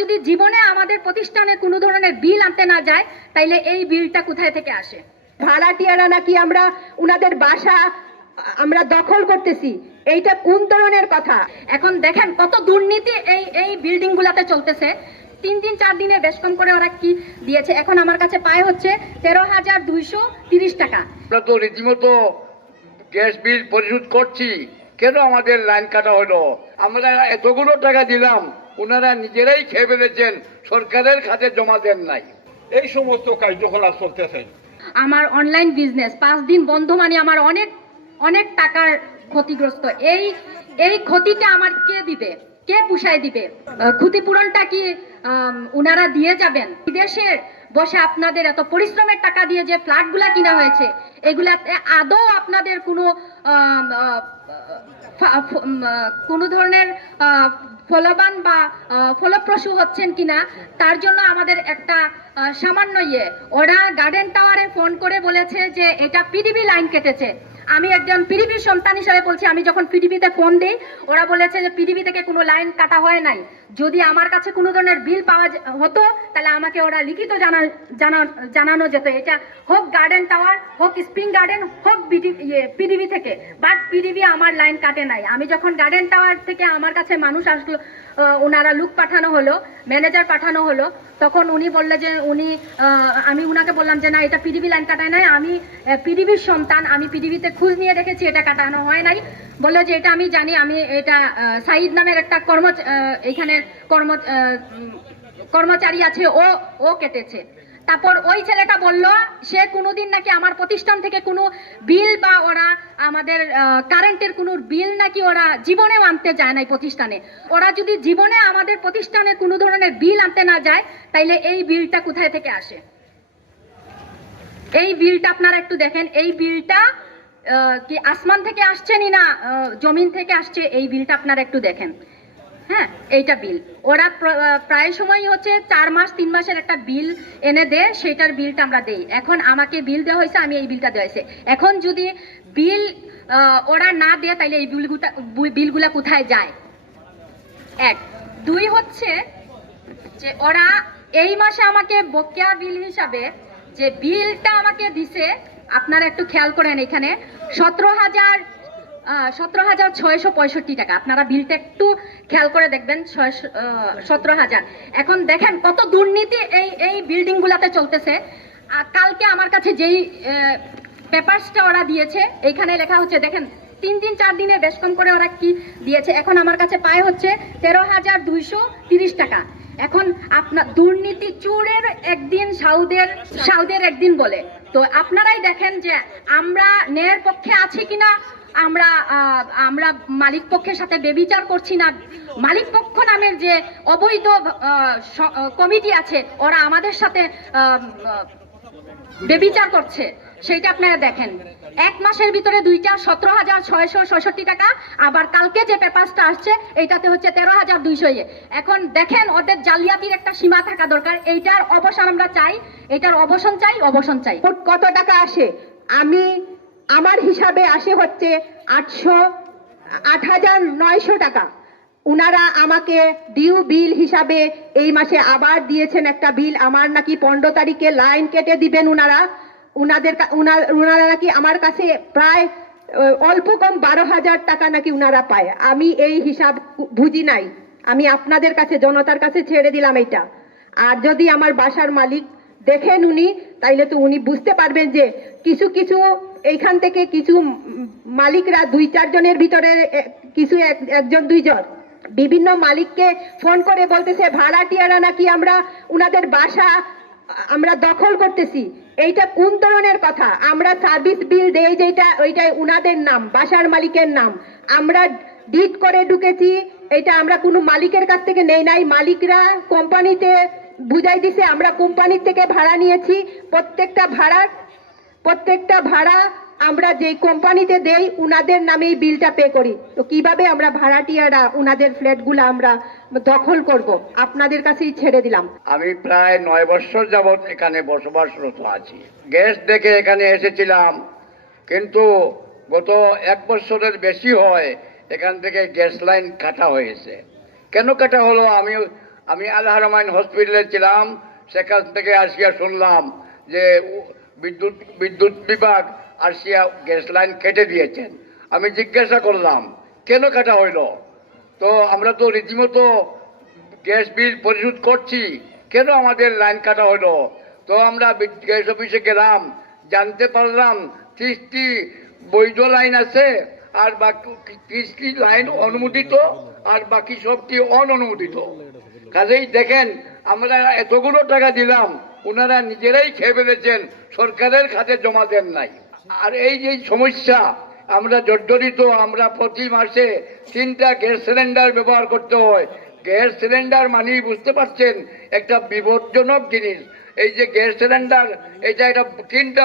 যদি জীবনে আমাদের প্রতিষ্ঠানে কোনো ধরনের বিল আনতে না যায়, তাইলে এই বিলটা কোথায় থেকে আসে? ভাড়াটিয়ারা নাকি আমরা উনাদের বাসা আমরা দখল করতেছি, এইটা কোন ধরনের কথা? এখন দেখেন কত দুর্নীতি এই বিল্ডিং গুলাতে চলতেছে। 3 দিন 4 দিনে বেশ কম করে ওরা কি দিয়েছে, এখন আমার কাছে পায় হচ্ছে 13,230 টাকা। আমরা তো রীতিমতো গ্যাস বিল পরিশোধ করছি, কেন আমাদের লাইন কাটা হলো? আমরা এতগুলো টাকা দিলাম, ওনারা নিজেরাই খেয়ে ফেলেছেন, সরকারের খাতে জমা দেন নাই। এই সমস্ত কার্যকলাপ চলতেছে। আমার অনলাইন বিজনেস 5 দিন বন্ধ, মানে আমার অনেক অনেক টাকার ক্ষতিগ্রস্ত। এই ক্ষতিটা আমার কে দিবে, কে পুষায় দিবে? ক্ষতিপূরণটা কি উনারা দিয়ে যাবেন? বিদেশে বসে আপনাদের এত পরিশ্রমের টাকা দিয়ে যে ফ্ল্যাটগুলা কিনা হয়েছে, এগুলাতে আদৌ আপনাদের কোনো ধরনের ফলবান বা ফলপ্রসূ হচ্ছেন কিনা, তার জন্য আমাদের একটা সামান্য ওরা গার্ডেন টাওয়ারে ফোন করে বলেছে যে এটা পিডিবি লাইন কেটেছে। আমি একজন পিডিবি সন্তান হিসেবে বলছি, আমি যখন পিডিবিতে ফোন দিই, ওরা বলেছে যে পিডিবি থেকে কোনো লাইন কাটা হয় নাই। যদি আমার কাছে কোনো ধরনের বিল পাওয়া হতো, তাহলে আমাকে ওরা লিখিত জানানো যেত, এটা হোক গার্ডেন টাওয়ার, হোক স্প্রিং গার্ডেন, হোক পিডিবি থেকে। বাট পিডিবি আমার লাইন কাটে নাই। আমি যখন গার্ডেন টাওয়ার থেকে আমার কাছে মানুষ আসলো, ওনারা লোক পাঠানো হলো, ম্যানেজার পাঠানো হলো, তখন উনি বললে যে আমি উনাকে বললাম যে না, এটা পিডিবি লাইন কাটায় নাই, আমি পিডিবির সন্তান, আমি পিডিবিতে খোঁজ নিয়ে দেখেছি, এটা কাটানো হয় নাই। বললো যে এটা আমি জানি, আমি এটা সাইদ নামের একটা এখানে কর্মচারী আছে, ও কেটেছে। তারপর ওই ছেলেটা বলল সে কোনোদিন নাকি আমার প্রতিষ্ঠান থেকে কোনো বিল বা ওরা আমাদের কারেন্টের কোনো বিল নাকি ওরা জীবনেও আনতে যায় নাই প্রতিষ্ঠানে। ওরা যদি জীবনে আমাদের প্রতিষ্ঠানে কোনো ধরনের বিল আনতে না যায়, তাইলে এই বিলটা কোথায় থেকে আসে? এই বিলটা আপনারা একটু দেখেন, এই বিলটা কি আসমান থেকে আসছে না জমিন থেকে আসছে? এই বিলটা আপনারা একটু দেখেন। হ্যাঁ, এইটা বিল ওরা প্রায় সময় হচ্ছে 4 মাস 3 মাসের একটা বিল এনে দেয়, সেটার বিলটা আমরা দেই। এখন আমাকে বিল দেওয়া হয়েছে, আমি এই বিলটা দেওয়া হয়েছে। এখন যদি বিল ওরা না দেয়, তাইলে এই বিলগুলা কোথায় যায়? 1 2 হচ্ছে যে ওরা এই মাসে আমাকে বকেয়া বিল হিসাবে যে বিলটা আমাকে দিছে, আপনারা একটু খেয়াল করেন, এখানে 17,665 টাকা। আপনারা বিলটা একটু খেয়াল করে দেখবেন, 17,000। এখন দেখেন কত দুর্নীতি এই বিল্ডিং গুলাতে চলতেছে। কালকে আমার কাছে যেই পেপারসটা ওরা দিয়েছে, এইখানে লেখা হচ্ছে, দেখেন 3 দিন 4 দিনে বেশ কম করে ওরা কি দিয়েছে, এখন আমার কাছে পায় হচ্ছে 13,230 টাকা। এখন আপনার দুর্নীতি চোরের একদিন সাউদের একদিন বলে। তো আপনারাই দেখেন যে আমরা ন্যায়ের পক্ষে আছি কিনা, আমরা মালিক পক্ষের সাথে বেবিচার করছি না। মালিক পক্ষ নামের যে অবৈধ কমিটি আছে, ওরা আমাদের সাথে বেবিচার করছে, সেইটা আপনারা দেখেন। 1 মাসের ভিতরে 2টা 17,665 টাকা, আবার কালকে যে পেপারসটা আসছে এইটাতে হচ্ছে 13,200। এখন দেখেন ওদের জালিয়াতির একটা সীমা থাকা দরকার। এইটার অবসান আমরা চাই, এটার অবসান চাই। কত টাকা আসে? আমার হিসাবে আসে হচ্ছে 8,900 টাকা। উনারা আমাকে ডিউ বিল হিসাবে এই মাসে আবার দিয়েছেন একটা বিল। আমার নাকি 15 তারিখে লাইন কেটে দিবেন উনারা নাকি আমার কাছে প্রায় অল্প কম 12,000 টাকা নাকি উনারা পায়। আমি এই হিসাব বুঝি নাই, আমি আপনাদের কাছে, জনতার কাছে ছেড়ে দিলাম এটা। আর যদি আমার বাসার মালিক দেখেন উনি, তাইলে তো উনি বুঝতে পারবেন যে কিছু এইখান থেকে কিছু মালিকরা 2-4 জনের ভিতরে কিছু 1-2 জন বিভিন্ন মালিককে ফোন করে বলতেছে ভাড়াটিয়ারা নাকি আমরা উনাদের বাসা আমরা দখল করতেছি। এইটা কোন ধরনের কথা? আমরা সার্ভিস বিল দেই যেটা, ওইটাই উনাদের নাম, বাসার মালিকের নাম। আমরা ডিড করে ঢুকেছি, এটা আমরা কোনো মালিকের কাছ থেকে নেই নাই। মালিকরা কোম্পানিতে বুঝাই দিছে, আমরা কোম্পানির থেকে ভাড়া নিয়েছি। প্রত্যেকটা ভাড়া আমরা যে কোম্পানিতে দেই উনাদের নামেই বিলটা পে করি। তো কিভাবে আমরা ভাড়াটিয়ারা উনাদের ফ্ল্যাটগুলো আমরা দখল করব? আপনাদের কাছেই ছেড়ে দিলাম। আমি প্রায় 9 বছর যাবৎ এখানে বসবাসরত আছি। গ্যাস দেখে এখানে এসেছিলাম, কিন্তু গত 1 বছরের বেশি হয় এখান থেকে গ্যাস লাইন কাটা হয়েছে। কেন কাটা হলো আমি আমি আল হারামাইন হসপিটালে ছিলাম, সেখান থেকে আসিয়া শুনলাম যে বিদ্যুৎ বিদ্যুৎ বিভাগ আসিয়া গ্যাস লাইন কেটে দিয়েছেন। আমি জিজ্ঞাসা করলাম কেন কাটা হইল, তো আমরা তো রীতিমতো গ্যাস বিল পরিশোধ করছি, কেন আমাদের লাইন কাটা হইল? তো আমরা গ্যাস অফিসে গেলাম, জানতে পারলাম 30টি বৈধ লাইন আছে, আর বাকি 30টি লাইন অনুমোদিত, আর বাকি সবটি অননুমোদিত। কাজেই দেখেন, আমরা এতগুলো টাকা দিলাম, ওনারা নিজেরাই খেয়ে ফেলেছেন, সরকারের খাতে জমা দেন নাই। আর এই যে সমস্যা আমরা জর্জরিত, আমরা প্রতি মাসে 3টা গ্যাস সিলিন্ডার ব্যবহার করতে হয়। গ্যাস সিলিন্ডার মানে বুঝতে পারছেন একটা বিপজ্জনক জিনিস। এই যে গ্যাস সিলিন্ডার, এটা 3টা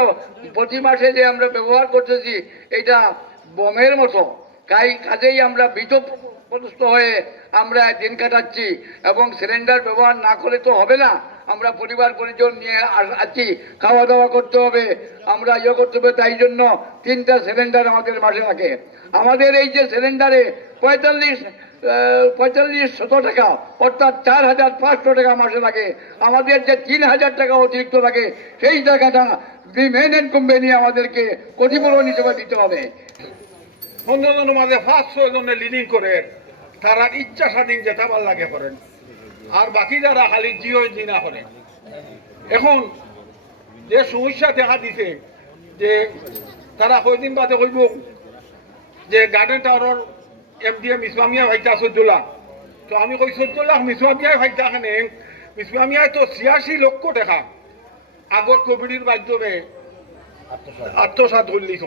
প্রতি মাসে যে আমরা ব্যবহার করতেছি, এটা বোমের মতো। কাজেই আমরা বিপদগ্রস্ত হয়ে আমরা দিন কাটাচ্ছি, এবং সিলিন্ডার ব্যবহার না করে তো হবে না। আমরা পরিবার পরিজন নিয়ে আছি, খাওয়া দাওয়া করতে হবে, আমরা করতে হবে। তাই জন্য 3টা সিলিন্ডার আমাদের মাসে লাগে। আমাদের এই যে সিলিন্ডারে 4500 টাকা, অর্থাৎ 4500 টাকা মাসে লাগে। আমাদের যে 3000 টাকা অতিরিক্ত লাগে, সেই টাকাটা মেন কোম্পানি আমাদেরকে ক্ষতিপূরণ হিসেবে দিতে হবে। 15 জনের মাঝে 5-6 জনে লিডিং করে, তারা ইচ্ছা স্বাধীন যেটা ভাল লাগে করেন, আর বাকি যারা খালি জিও জিনা করেন। এখন যে সমস্যা দেখা দিছে যে তারা কয়দিন বাদে কইব যে গার্ডেন টাওয়ারের এমডিএম ইসলামিয়া ভাইটা 14 লাখ। তো আমি কই 14 লাখ ইসলামিয়া ভাইটা খানে, ইসলামিয়া তো 86 লক্ষ টাকা আগর কোভিডের মাধ্যমে আত্মসাৎ করলিছ।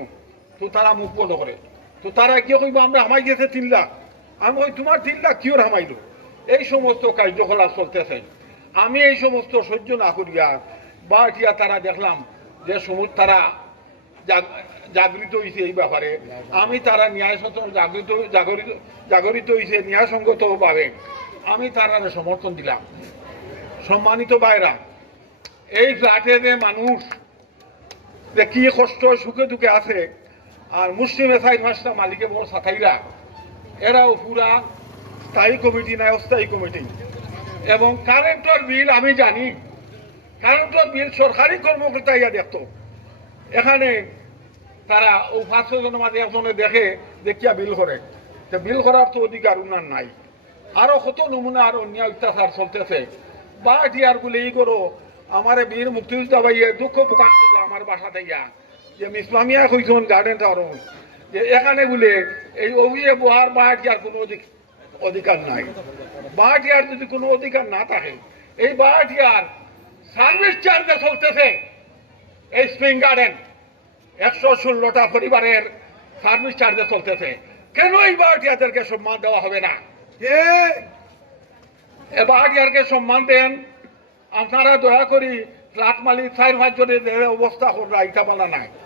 তো তারা মুখ বন্ধ করে, তো তারা কি কইব আমরা হামাই গেছে 3 লাখ। আমি কই তোমার 3 লাখ কিওর হামাইলো? এই সমস্ত কার্যকলাপ চলতেছে। আমি এই সমস্ত সহ্য না করিয়া বা এতিয়া তারা দেখলাম যে তারা জাগৃত হয়েছে এই ব্যাপারে। আমি তারা ন্যায় সচেতন জাগরিত হয়েছে ন্যায়সঙ্গতভাবে, আমি তারা সমর্থন দিলাম। সম্মানিত ভাইরা, এই ফ্ল্যাটে যে মানুষ যে কি কষ্ট সুখে দুঃখে আছে, আর মুসলিমে 4-5টা মালিকে বড় সাথাইরা, এরাও পুরা স্থায়ী কমিটি নাই অস্থায়ী কমিটি। এবং কারেন্টের বিল আমি জানি, কারেন্টের বিল সরকারি কর্মকর্তা ইয়া দেখতো। এখানে তারা ও 500 জনের মাঝে একজনে দেখে দেখিয়া বিল করে, তো বিল করার তো অধিকার উনার নাই। আরো কত নমুনা আর অন্যায় অত্যাচার চলতেছে। বা টিয়ার বলে ই করো, আমার বীর মুক্তিযোদ্ধা ভাইয়ে দুঃখ প্রকাশ করলো আমার বাসা থেকে যে ইসলামিয়া কইছেন গার্ডেন টাওয়ার, যে এখানে বলে এই অভিয়ে বহার বাহাটিয়ার কোনো অধিকার নাই। বাহাটিয়ার যদি কোনো অধিকার না থাকে, এই বাহাটিয়ার সার্ভিস চার্জে চলতেছে এই স্প্রিং গার্ডেন। 116টা পরিবারের সার্ভিস চার্জে চলতেছে। কেন এই বাহাটিয়াদেরকে সম্মান দেওয়া হবে না? বাহাটিয়ারকে সম্মান দেন। আপনারা দয়া করি ফ্ল্যাট মালিক 4-5 জনের অবস্থা করা ইটা বলা নাই।